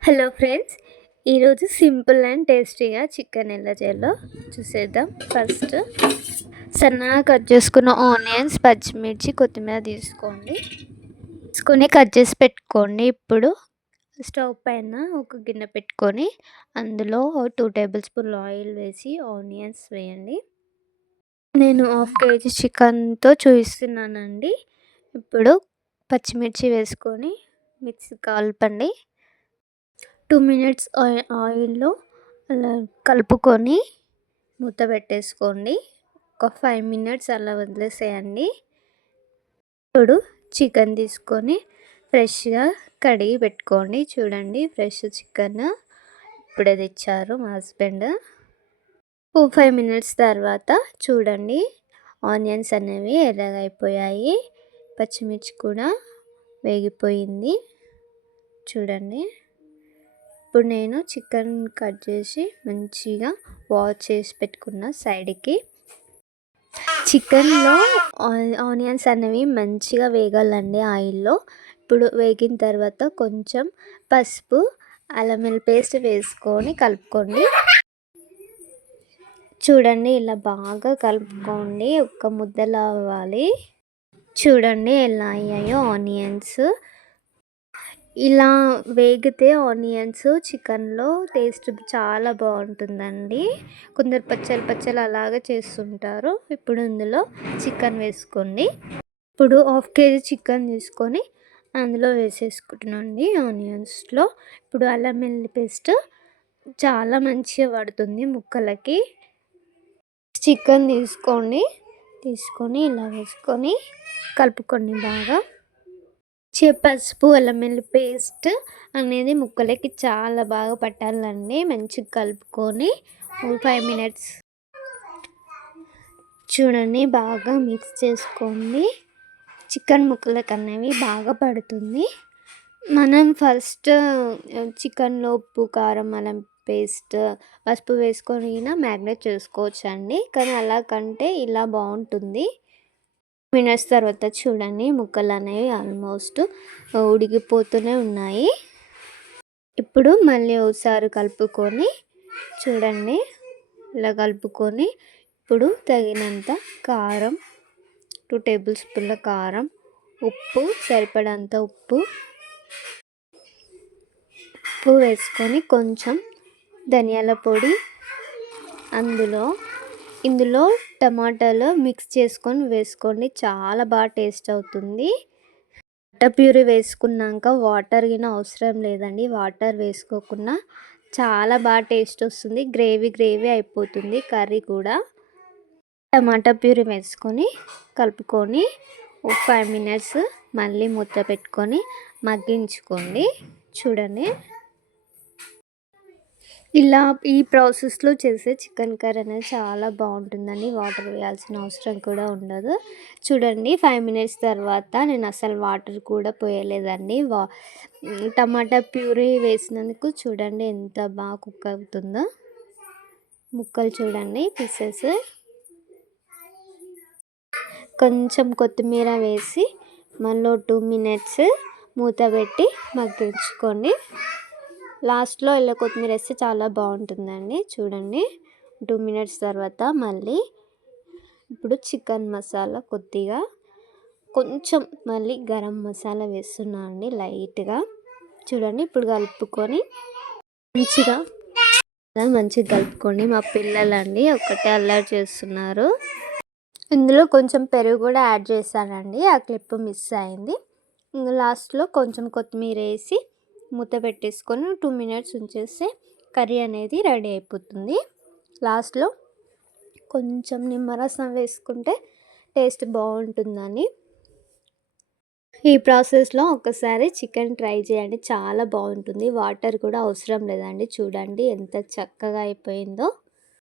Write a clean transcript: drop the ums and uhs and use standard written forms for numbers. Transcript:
Hello friends, ఈరోజు simple and టేస్టీగా chicken ఎలా చేయాలో చూసేద్దాం. ఫస్ట్ సన్నగా కట్ చేసుకున్న ఆనియన్స్, పచ్చిమిర్చి, కొత్తిమీర తీసుకొని కట్ చేసి పెట్టుకోండి. ఇప్పుడు స్టవ్ పైన ఒక గిన్నె పెట్టుకొని అందులో 2 టేబుల్ స్పూన్లు ఆయిల్ వేసి ఆనియన్స్ వేయండి. నేను 1/2 kg చికెన్తో చూపిస్తున్నానండి. ఇప్పుడు పచ్చిమిర్చి వేసుకొని మిక్సీ కలపండి. 2 మినిట్స్ ఆయిల్లో అలా కలుపుకొని మూత పెట్టేసుకోండి. ఒక 5 మినిట్స్ అలా వదిలేసేయండి. ఇప్పుడు చికెన్ తీసుకొని ఫ్రెష్గా కడిగి పెట్టుకోండి. చూడండి, ఫ్రెష్ చికెన్ ఇప్పుడే తెచ్చారు మా హస్బెండ్. 5 మినిట్స్ తర్వాత చూడండి, ఆనియన్స్ అనేవి ఎర్రగా అయిపోయాయి, పచ్చిమిర్చి కూడా వేగిపోయింది. చూడండి, ఇప్పుడు నేను చికెన్ కట్ చేసి మంచిగా వాష్ చేసి పెట్టుకున్న సైడ్కి చికెన్లో ఆనియన్స్ అనేవి మంచిగా వేగాలండి ఆయిల్లో. ఇప్పుడు వేగిన తర్వాత కొంచెం పసుపు, అల్లం వెల్లుల్లి పేస్ట్ వేసుకొని కలుపుకోండి. చూడండి, ఇలా బాగా కలుపుకోండి, ఒక్క ముద్దలా అవ్వాలి. చూడండి ఎలా అయ్యాయో ఆనియన్స్. ఇలా వేగితే ఆనియన్స్ చికెన్లో టేస్ట్ చాలా బాగుంటుందండి. కొందరు పచ్చలు అలాగే చేస్తుంటారు. ఇప్పుడు ఇందులో చికెన్ వేసుకోండి. ఇప్పుడు 1/2 kg చికెన్ తీసుకొని అందులో వేసేసుకుంటున్నాండి ఆనియన్స్లో. ఇప్పుడు అల్లం వెల్లుల్లి పేస్ట్ చాలా మంచిగా పడుతుంది ముక్కలకి. చికెన్ తీసుకొని ఇలా వేసుకొని కలుపుకోండి బాగా. పసుపు, అల్లం వెల్లుల్లి పేస్ట్ అనేది ముక్కలకి చాలా బాగా పట్టాలండి. మంచిగా కలుపుకొని 5 మినిట్స్ చూడండి, బాగా మిక్స్ చేసుకోండి. చికెన్ ముక్కలకి అనేవి బాగా పడుతుంది. మనం ఫస్ట్ చికెన్లో ఉప్పు, కారం, అల్లం పేస్ట్, పసుపు వేసుకొని మ్యారినేట్ చేసుకోవచ్చు అండి. కానీ అలా కంటే ఇలా బాగుంటుంది. మినిట్స్ తర్వాత చూడండి, ముక్కలు అనేవి ఆల్మోస్ట్ ఉడికిపోతూనే ఉన్నాయి. ఇప్పుడు మళ్ళీ ఒకసారి కలుపుకొని చూడండి, ఇలా కలుపుకొని ఇప్పుడు తగినంత కారం, 2 టేబుల్ స్పూన్ల కారం, ఉప్పు సరిపడంత ఉప్పు వేసుకొని కొంచెం ధనియాల పొడి, ఇందులో టమాటాలు మిక్స్ చేసుకొని వేసుకోండి. చాలా బాగా టేస్ట్ అవుతుంది. టమాటా ప్యూరీ వేసుకున్నాక వాటర్ అవసరం లేదండి. వాటర్ వేసుకోకుండా చాలా బాగా టేస్ట్ వస్తుంది. గ్రేవీ అయిపోతుంది కర్రీ కూడా. టమాటా ప్యూరీ వేసుకొని కలుపుకొని 5 మినిట్స్ మళ్ళీ మూత పెట్టుకొని మగ్గించుకోండి. చూడండి, ఇలా ఈ ప్రాసెస్లో చేసే చికెన్ కర్రీ అనేది చాలా బాగుంటుందండి. వాటర్ వేయాల్సిన అవసరం కూడా ఉండదు. చూడండి, 5 మినిట్స్ తర్వాత నేను అసలు వాటర్ కూడా పోయలేదండి. టమాటా ప్యూరీ వేసినందుకు చూడండి ఎంత బాగా కుక్ అవుతుందో. ముక్కలు చూడండి, పీసెస్. కొంచెం కొత్తిమీర వేసి మళ్ళీ 2 మినిట్స్ మూత పెట్టి మగ్గించుకోండి. లాస్ట్లో ఇలా కొత్తిమీర వేస్తే చాలా బాగుంటుందండి. చూడండి, 2 మినిట్స్ తర్వాత మళ్ళీ ఇప్పుడు చికెన్ మసాలా కొంచెం మళ్ళీ గరం మసాలా వేస్తున్నా అండి లైట్గా. చూడండి, ఇప్పుడు కలుపుకొని మంచిగా కలుపుకోండి. మా పిల్లలండి ఒకటే అల్లరి చేస్తున్నారు. ఇందులో కొంచెం పెరుగు కూడా యాడ్ చేశానండి, ఆ క్లిప్ మిస్ అయింది. లాస్ట్లో కొంచెం కొత్తిమీర వేసి మూత పెట్టేసుకొని 2 మినిట్స్ ఉంచేస్తే కర్రీ అనేది రెడీ అయిపోతుంది. లాస్ట్లో కొంచెం నిమ్మరసం వేసుకుంటే టేస్ట్ బాగుంటుందని. ఈ ప్రాసెస్లో ఒకసారి చికెన్ ట్రై చేయండి, చాలా బాగుంటుంది. వాటర్ కూడా అవసరం లేదండి. చూడండి ఎంత చక్కగా అయిపోయిందో.